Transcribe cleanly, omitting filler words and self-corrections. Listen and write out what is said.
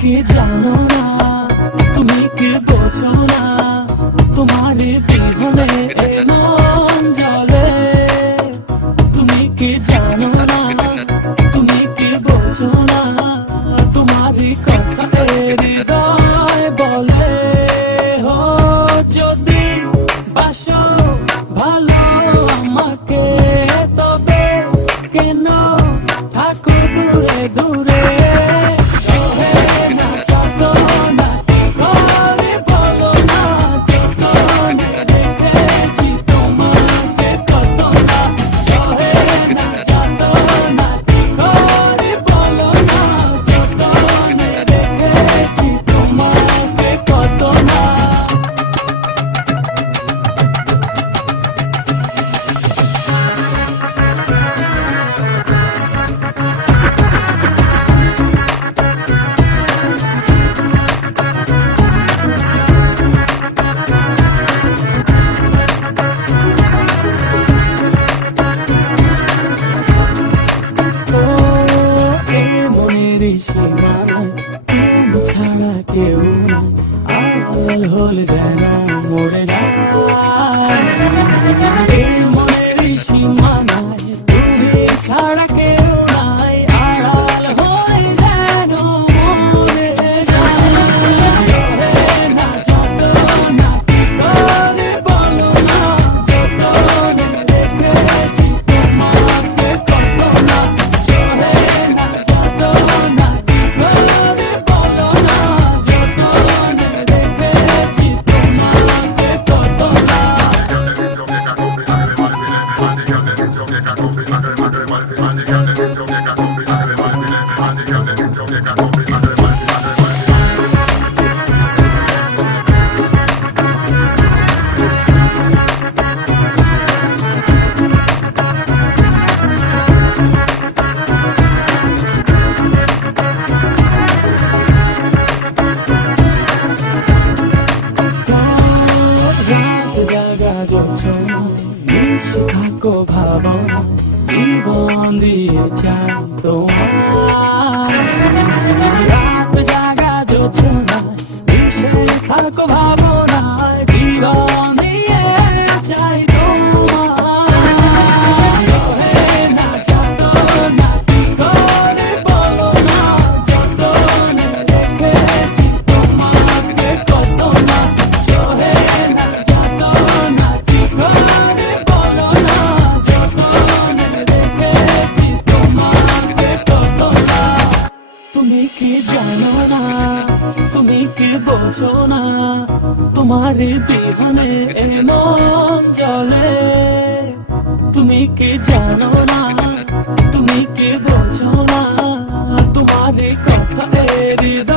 কি জানো না, তুমি কি বোঝো না, তোমার বিহনে এ মন জ্বলে। তুমি কি জানো না, তুমি কি বোঝো না, তোমার কথা হৃদয় বলে। হো যদি বাসো ভালো আমাকে, তবে কেন থাকো দূরে দূরে। তুমি ছাড়া কেউ নাই, আড়াল হলে যেন মরে যায়। মনের সীমানায় তুমি ছাড়া কেউ নাই, আড়াল হলে যেন মরে যায়। না যত না কি করে বলো না, যত রেখেছি তোমাকে কত না। না যত না কি করে বলো না, যত রেখেছি তোমাকে কত না। মিশে থাকো ভাবনা, জীবন দিয়ে চাই তোমার। রাত জাগা জোছনা, মিশে থাকো ভাবনায়, জীবন দিয়ে চাই তোমার। না যত না কি করে বলো না, যত রেখেছি তোমাকে কত না। না যত না কি করে বলো না, যত রেখেছি তোমাকে কত না। তুমি কি জানো না, তুমি কি বোঝো না, তোমার বিহনে এ মন জ্বলে। তুমি কি জানো না, তুমি কি বোঝো না, তোমার কথা হৃদয়